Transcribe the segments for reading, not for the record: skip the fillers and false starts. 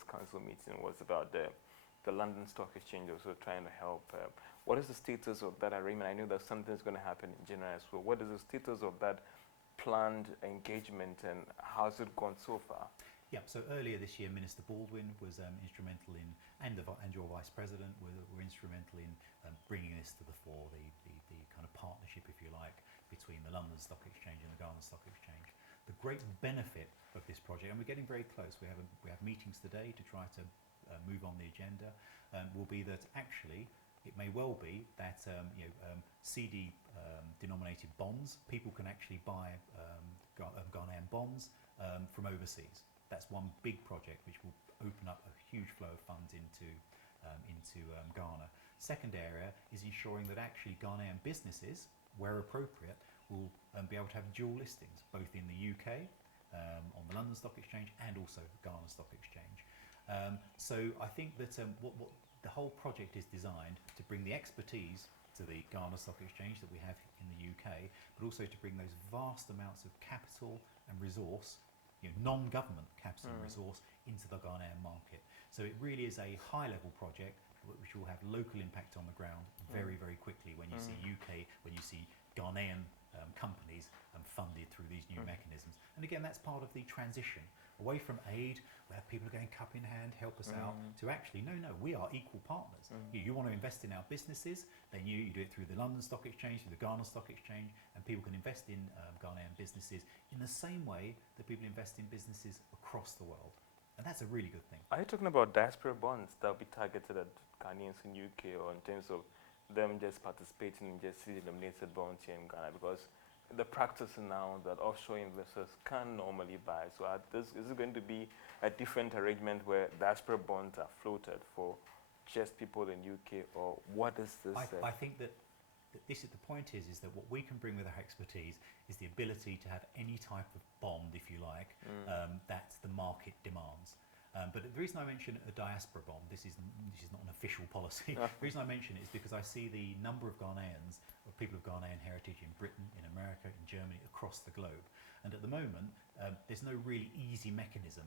Business Council meeting was about the London Stock Exchange also trying to help. What is the status of that arrangement? I know that something's going to happen in January as well. What is the status of that planned engagement and how's it gone so far? Yeah, so earlier this year, Minister Baldwin was instrumental in, and your Vice President were instrumental in bringing this to the fore, the kind of partnership, if you like, between the London Stock Exchange and the Ghana Stock Exchange. The great benefit of this project, and we're getting very close, we have meetings today to try to move on the agenda, will be that actually it may well be that CD denominated bonds, people can actually buy Ghanaian bonds from overseas. That's one big project which will open up a huge flow of funds into Ghana. Second area is ensuring that actually Ghanaian businesses, where appropriate, will be able to have dual listings, both in the UK, on the London Stock Exchange, and also the Ghana Stock Exchange. So I think that what the whole project is designed to bring the expertise to the Ghana Stock Exchange that we have in the UK, but also to bring those vast amounts of capital and resource, non-government capital and resource, into the Ghanaian market. So it really is a high-level project which will have local impact on the ground very, very quickly when you see when you see Ghanaian companies funded through these new mechanisms. And again, that's part of the transition away from aid, where people are going cup in hand, help us out, to actually, no, we are equal partners. You want to invest in our businesses, then you do it through the London Stock Exchange, through the Ghana Stock Exchange, and people can invest in Ghanaian businesses in the same way that people invest in businesses across the world. And that's a really good thing. Are you talking about diaspora bonds that will be targeted at Ghanaians in UK, or in terms of them just participating in just denominated bonds here in Ghana? Because the practice now that offshore investors can normally buy. So is it going to be a different arrangement where diaspora bonds are floated for just people in UK, or what is this? I think that this is the point is that what we can bring with our expertise is the ability to have any type of bond, if you like, that the market demands. But the reason I mention a diaspora bond, this is not an official policy. The reason I mention it is because I see the number of Ghanaians, or people of Ghanaian heritage, in Britain, in America, in Germany, across the globe. And at the moment, there's no really easy mechanism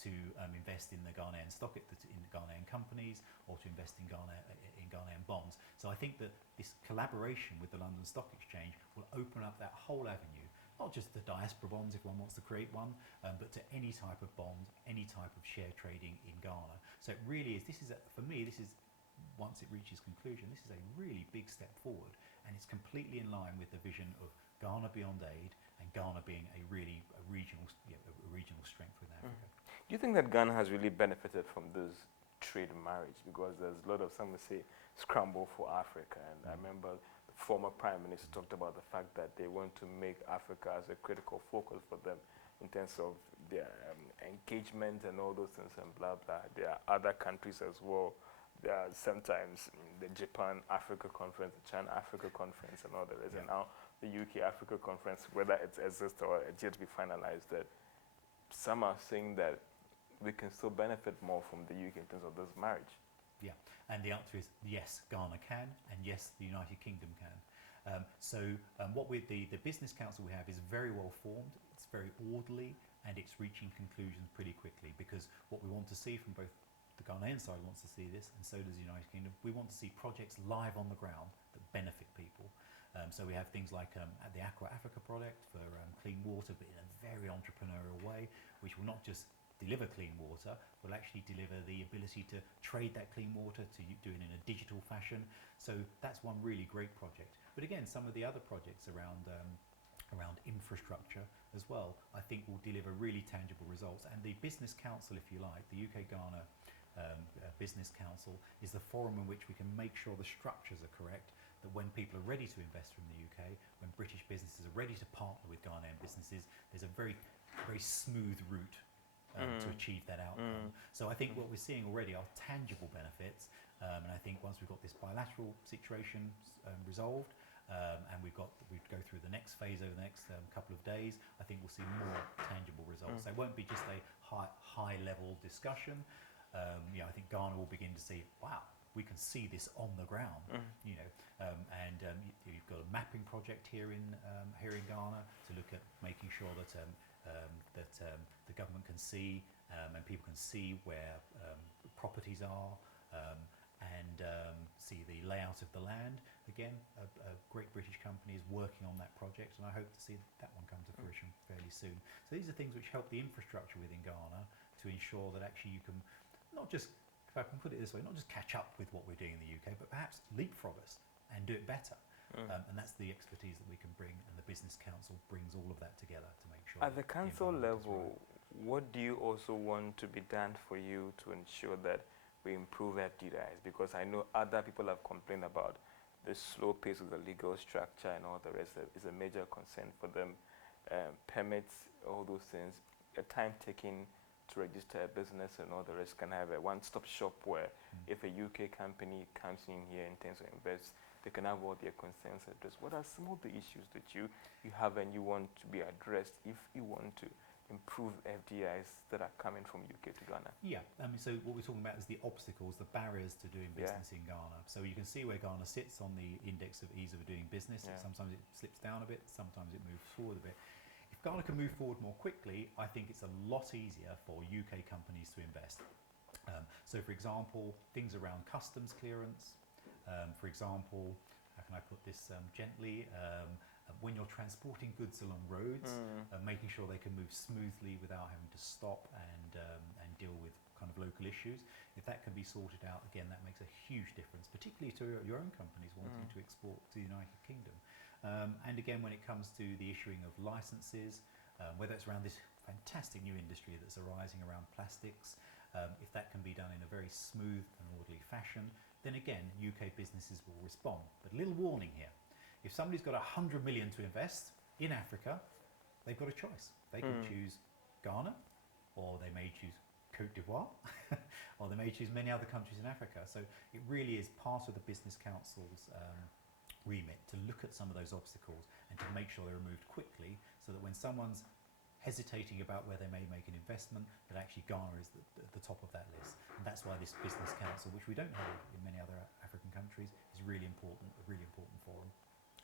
to invest in the Ghanaian stock, in Ghanaian companies, or to invest in Ghanaian bonds. So I think that this collaboration with the London Stock Exchange will open up that whole avenue. Not just the diaspora bonds, if one wants to create one, but to any type of bond, any type of share trading in Ghana. So it really is, for me, once it reaches conclusion, this is a really big step forward, and it's completely in line with the vision of Ghana beyond aid, and Ghana being a regional strength within Africa. Do you think that Ghana has really benefited from this trade marriage? Because there's a lot of, some would say, scramble for Africa, and I remember former Prime Minister talked about the fact that they want to make Africa as a critical focus for them in terms of their engagement and all those things and blah, blah. There are other countries as well. There are sometimes the Japan Africa Conference, the China Africa Conference and all that. And now the UK Africa Conference, whether it exists or it's yet to be finalized, that some are saying that we can still benefit more from the UK in terms of this marriage. Yeah, and the answer is yes, Ghana can, and yes, the United Kingdom can. What the Business Council we have is very well formed, it's very orderly, and it's reaching conclusions pretty quickly, because what we want to see from both the Ghanaian side wants to see this, and so does the United Kingdom. We want to see projects live on the ground that benefit people. So we have things like the Aqua Africa project for clean water, but in a very entrepreneurial way, which will not just deliver clean water, will actually deliver the ability to trade that clean water, to do it in a digital fashion. So that's one really great project. But again, some of the other projects around infrastructure as well, I think will deliver really tangible results. And the Business Council, if you like, the UK-Ghana Business Council, is the forum in which we can make sure the structures are correct, that when people are ready to invest from the UK, when British businesses are ready to partner with Ghanaian businesses, there's a very, very smooth route to achieve that outcome. So I think what we're seeing already are tangible benefits, and I think once we've got this bilateral situation resolved, and we go through the next phase over the next couple of days, I think we'll see more tangible results. So it won't be just a high level discussion. I think Ghana will begin to see, wow, we can see this on the ground. You've got a mapping project here in Ghana to look at making sure that the government can see and people can see where properties are, and see the layout of the land. Again, a great British company is working on that project, and I hope to see that one come to fruition fairly soon. So these are things which help the infrastructure within Ghana to ensure that actually you can not just, if I can put it this way, not just catch up with what we're doing in the UK, but perhaps leapfrog us and do it better. And that's the expertise that we can bring, and the Business Council brings all of that together to make sure. At the council level, what do you also want to be done for you to ensure that we improve FDIs? Because I know other people have complained about the slow pace of the legal structure and all the rest. Is a major concern for them. Permits, all those things, a time taking to register a business and all the rest. Can have a one-stop shop where if a UK company comes in here and intends to invest, they can have all their concerns addressed. What are some of the issues that you have and you want to be addressed if you want to improve FDIs that are coming from UK to Ghana? Yeah, so what we're talking about is the obstacles, the barriers to doing business in Ghana. So you can see where Ghana sits on the index of ease of doing business. Sometimes it slips down a bit, sometimes it moves forward a bit. If Ghana can move forward more quickly, I think it's a lot easier for UK companies to invest. So for example, things around customs clearance, for example, how can I put this gently, when you're transporting goods along roads, making sure they can move smoothly without having to stop and deal with kind of local issues. If that can be sorted out, again, that makes a huge difference, particularly to your own companies wanting to export to the United Kingdom. And again, when it comes to the issuing of licenses, whether it's around this fantastic new industry that's arising around plastics, if that can be done in a very smooth and orderly fashion, then again, UK businesses will respond. But a little warning here. If somebody's got 100 million to invest in Africa, they've got a choice. They can choose Ghana, or they may choose Côte d'Ivoire, or they may choose many other countries in Africa. So it really is part of the Business Council's remit to look at some of those obstacles and to make sure they're removed quickly, so that when someone's hesitating about where they may make an investment, that actually Ghana is at the top of that list. And that's why this Business Council, which we don't have in many other African countries, is really important, a really important forum.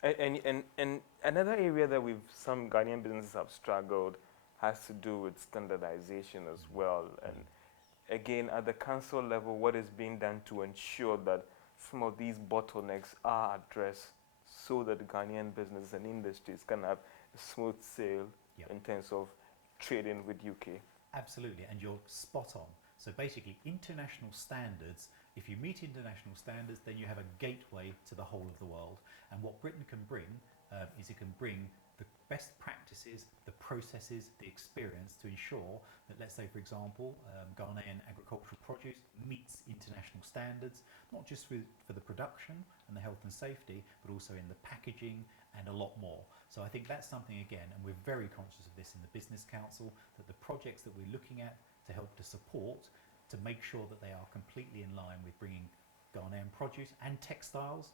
And another area that some Ghanaian businesses have struggled has to do with standardization as well. And again, at the council level, what is being done to ensure that some of these bottlenecks are addressed so that Ghanaian businesses and industries can have a smooth sail in terms of trading with UK? Absolutely, and you're spot on. So basically, international standards, if you meet international standards, then you have a gateway to the whole of the world. And what Britain can bring is it can bring the best practices, the processes, the experience to ensure that, let's say, for example, Ghanaian agricultural produce meets international standards, not just for the production and the health and safety, but also in the packaging and a lot more. So I think that's something, again, and we're very conscious of this in the Business Council, that the projects that we're looking at to help to support, to make sure that they are completely in line with bringing Ghanaian produce and textiles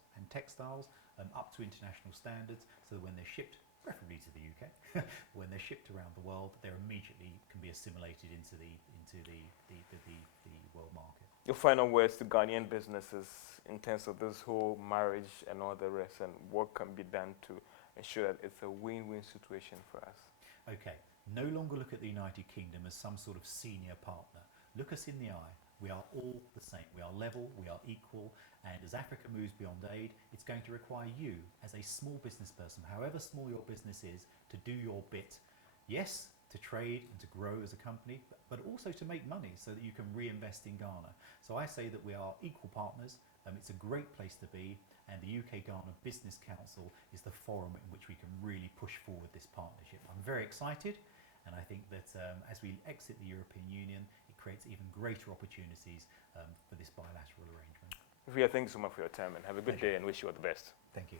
up to international standards, so that when they're shipped, preferably to the UK, when they're shipped around the world, they're immediately can be assimilated into the world market. Your final words to Ghanaian businesses in terms of this whole marriage and all the rest, and what can be done to ensure that it's a win-win situation for us? Okay, no longer look at the United Kingdom as some sort of senior partner. Look us in the eye. We are all the same. We are level, we are equal, and as Africa moves beyond aid, it's going to require you, as a small business person, however small your business is, to do your bit. Yes, to trade and to grow as a company, but also to make money so that you can reinvest in Ghana. So I say that we are equal partners. It's a great place to be, and the UK Ghana Business Council is the forum in which we can really push forward this partnership. I'm very excited, and I think that as we exit the European Union, it creates even greater opportunities for this bilateral arrangement. Ria, thank you so much for your time, and have a good day, and wish you all the best. Thank you.